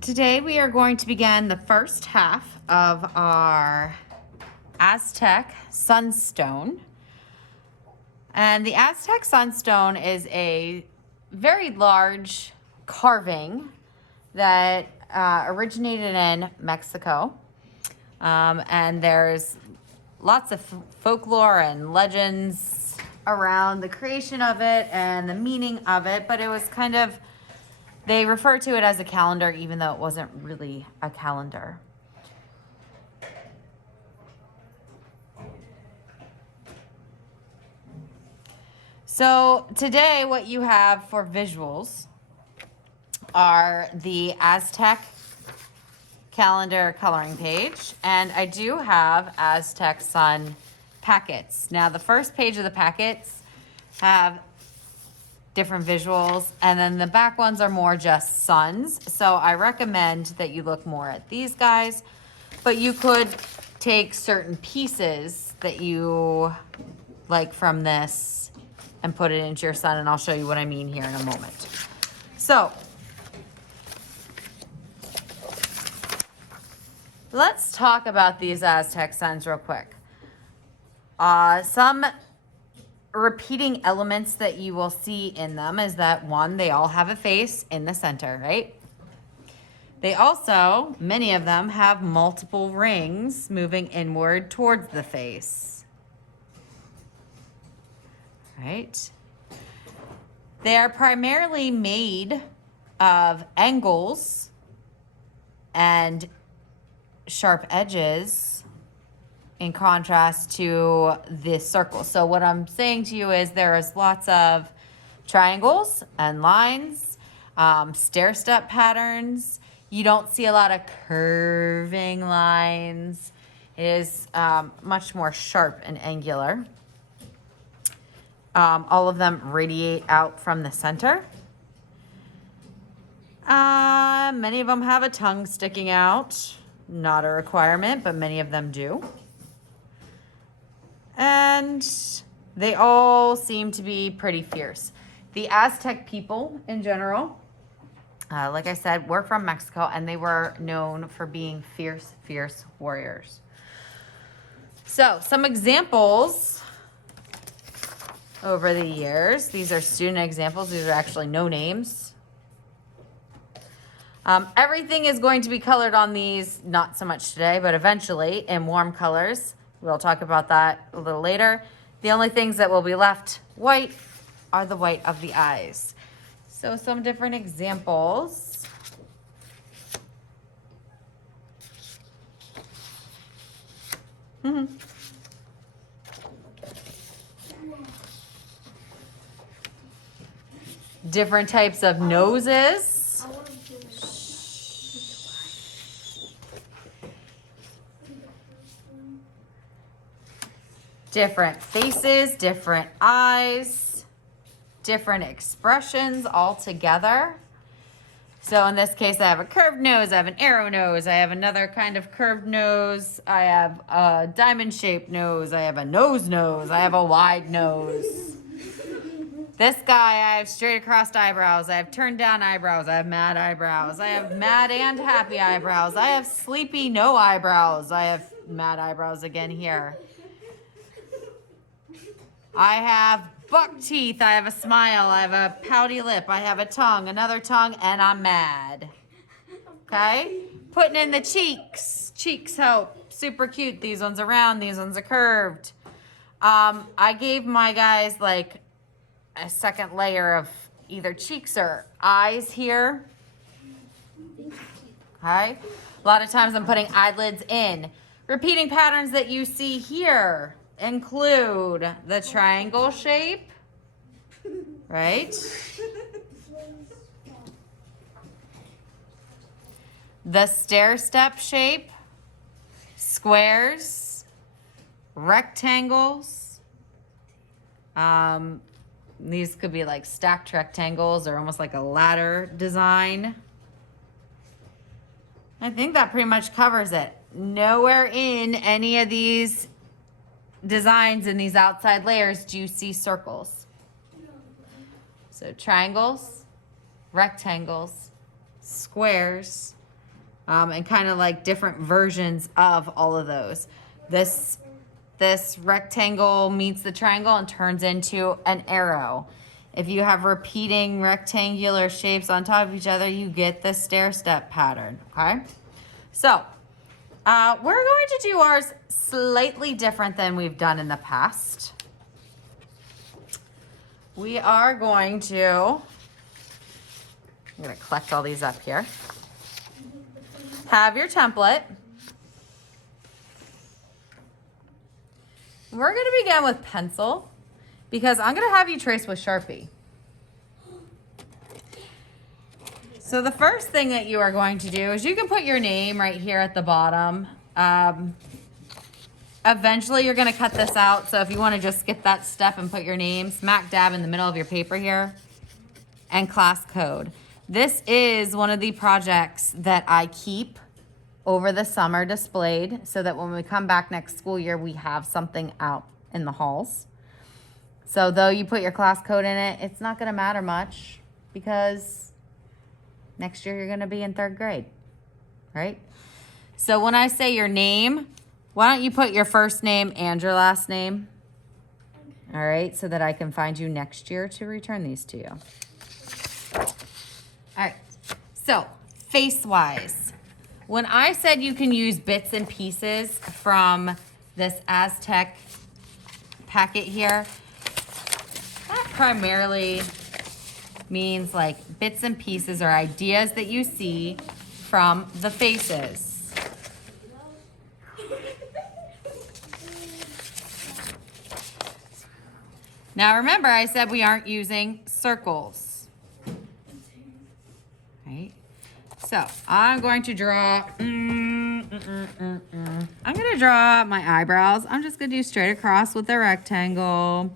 Today we are going to begin the first half of our Aztec Sunstone. And the Aztec Sunstone is a very large carving that originated in Mexico. And there's lots of folklore and legends around the creation of it and the meaning of it, but it was kind of, they refer to it as a calendar even though it wasn't really a calendar. So today what you have for visuals are the Aztec calendar coloring page, and I do have Aztec Sun packets. Now the first page of the packets have different visuals, and then the back ones are more just suns. So I recommend that you look more at these guys, but you could take certain pieces that you like from this and put it into your sun, and I'll show you what I mean here in a moment. So let's talk about these Aztec suns real quick. Some repeating elements that you will see in them is that, one, they all have a face in the center, right? They also, many of them, have multiple rings moving inward towards the face. Right? They are primarily made of angles and sharp edges in contrast to this circle. So what I'm saying to you is there is lots of triangles and lines, stair-step patterns. You don't see a lot of curving lines. It is much more sharp and angular. All of them radiate out from the center. Many of them have a tongue sticking out. Not a requirement, but many of them do. And they all seem to be pretty fierce. The Aztec people in general, like I said, were from Mexico, and they were known for being fierce, fierce warriors. So some examples over the years. These are student examples. These are actually no names. Everything is going to be colored on these, not so much today, but eventually in warm colors. We'll talk about that a little later. The only things that will be left white are the white of the eyes. So some different examples. Different types of noses. Different faces, different eyes, different expressions all together. So in this case, I have a curved nose, I have an arrow nose, I have another kind of curved nose, I have a diamond-shaped nose, I have a nose, I have a wide nose. This guy, I have straight across eyebrows, I have turned down eyebrows, I have mad eyebrows, I have mad and happy eyebrows, I have sleepy no eyebrows, I have mad eyebrows again here. I have buck teeth, I have a smile, I have a pouty lip, I have a tongue, another tongue, and I'm mad. Okay? Putting in the cheeks. Cheeks help. Super cute. These ones are round, these ones are curved. I gave my guys like a second layer of either cheeks or eyes here. Okay? A lot of times I'm putting eyelids in. Repeating patterns that you see here include the triangle shape, right? The stair-step shape, squares, rectangles. These could be like stacked rectangles or almost like a ladder design. I think that pretty much covers it. Nowhere in any of these designs in these outside layers do you see circles. So triangles, rectangles, squares, and kind of like different versions of all of those. This rectangle meets the triangle and turns into an arrow. If you have repeating rectangular shapes on top of each other, you get the stair step pattern, okay? So we're going to do ours slightly different than we've done in the past. We are going to, I'm going to collect all these up here. Have your template. We're going to begin with pencil because I'm going to have you trace with Sharpie. So the first thing that you are going to do is you can put your name right here at the bottom. Eventually you're going to cut this out. So if you want to just skip that step and put your name smack dab in the middle of your paper here and class code. This is one of the projects that I keep over the summer displayed so that when we come back next school year, we have something out in the halls. So though you put your class code in it, it's not going to matter much because next year you're going to be in 3rd grade, right? So when I say your name, why don't you put your first name and your last name? All right, so that I can find you next year to return these to you. All right, so face-wise, when I said you can use bits and pieces from this Aztec packet here, that primarily means like bits and pieces or ideas that you see from the faces. Now remember, I said we aren't using circles. Right? So I'm going to draw, I'm going to draw my eyebrows. I'm just going to do straight across with the rectangle.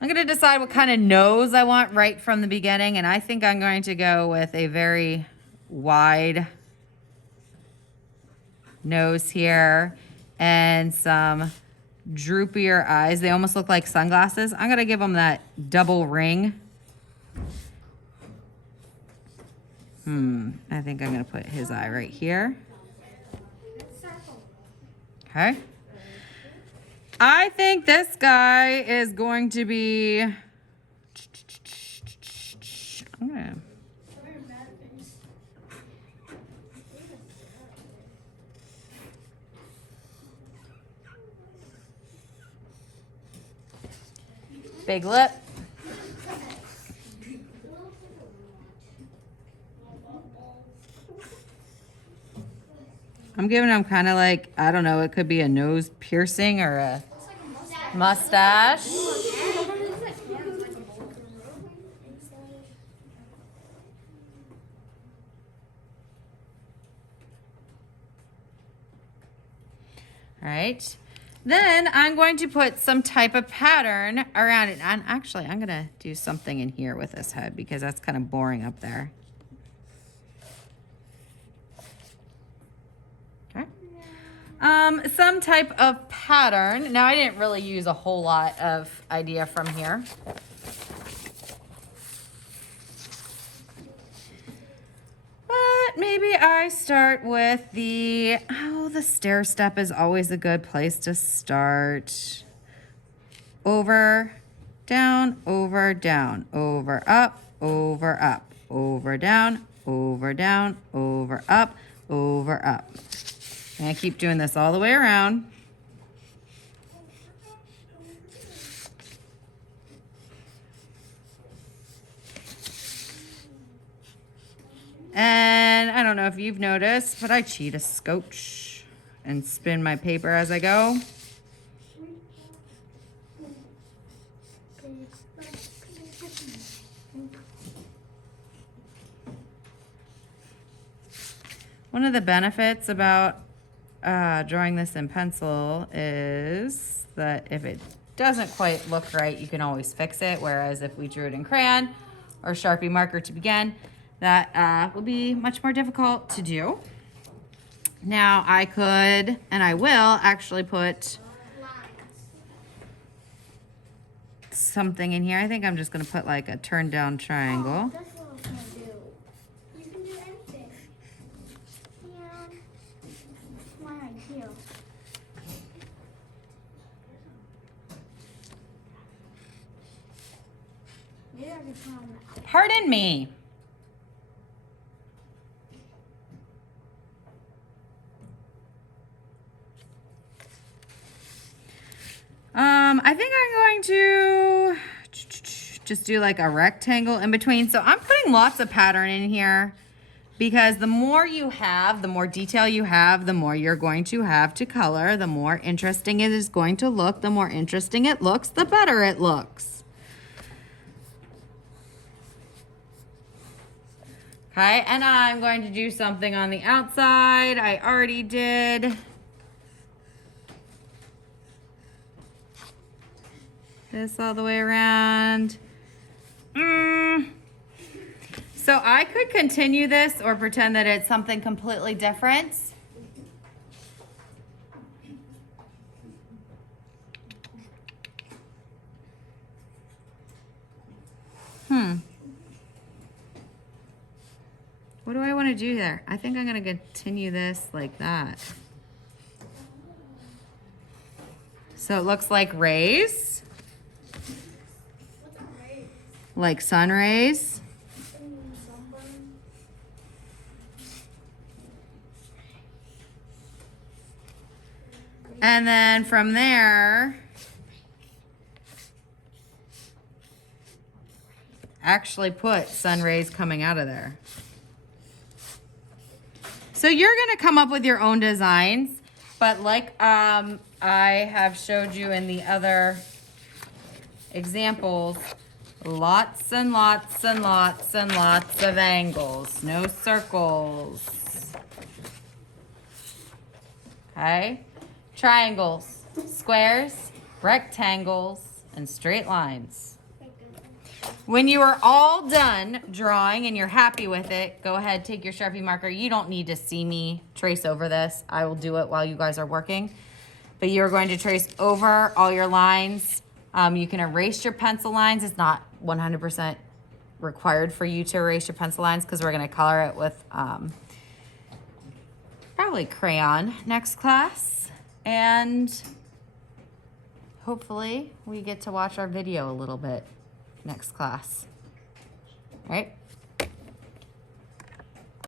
I'm going to decide what kind of nose I want right from the beginning. And I think I'm going to go with a very wide nose here and some droopier eyes. They almost look like sunglasses. I'm going to give them that double ring. I think I'm going to put his eye right here. Okay. I think this guy is going to be, I'm gonna, big lip. I'm giving him kind of like, I don't know, it could be a nose piercing or a mustache. All right. Then I'm going to put some type of pattern around it. And actually, I'm going to do something in here with this head because that's kind of boring up there. Some type of pattern. Now, I didn't really use a whole lot of idea from here. But maybe I start with the stair step is always a good place to start. Over, down, over, down, over, up, over, up, over, down, over, down, over, up, over, up. And I keep doing this all the way around. And I don't know if you've noticed, but I cheat a scotch and spin my paper as I go. One of the benefits about drawing this in pencil is that if it doesn't quite look right, you can always fix it. Whereas if we drew it in crayon or Sharpie marker to begin, that will be much more difficult to do. Now I could, and I will actually put something in here. I think I'm just gonna put like a turned down triangle. Oh, that's what I was gonna do. You can do anything. Yeah. Pardon me. I think I'm going to just do like a rectangle in between. So I'm putting lots of pattern in here because the more you have, the more detail you have, the more you're going to have to color, the more interesting it is going to look. The more interesting it looks, the better it looks. Okay, and I'm going to do something on the outside. I already did. This all the way around. So I could continue this or pretend that it's something completely different. What do I want to do there? I think I'm going to continue this like that. So it looks like rays. Like sun rays. And then from there, actually put sun rays coming out of there. So you're gonna come up with your own designs, but like I have showed you in the other examples, lots and lots and lots and lots of angles, no circles. Okay? Triangles, squares, rectangles, and straight lines. When you are all done drawing and you're happy with it, go ahead, take your Sharpie marker. You don't need to see me trace over this. I will do it while you guys are working. But you're going to trace over all your lines. You can erase your pencil lines. It's not 100% required for you to erase your pencil lines because we're going to color it with probably crayon next class. And hopefully we get to watch our video a little bit next class. All right?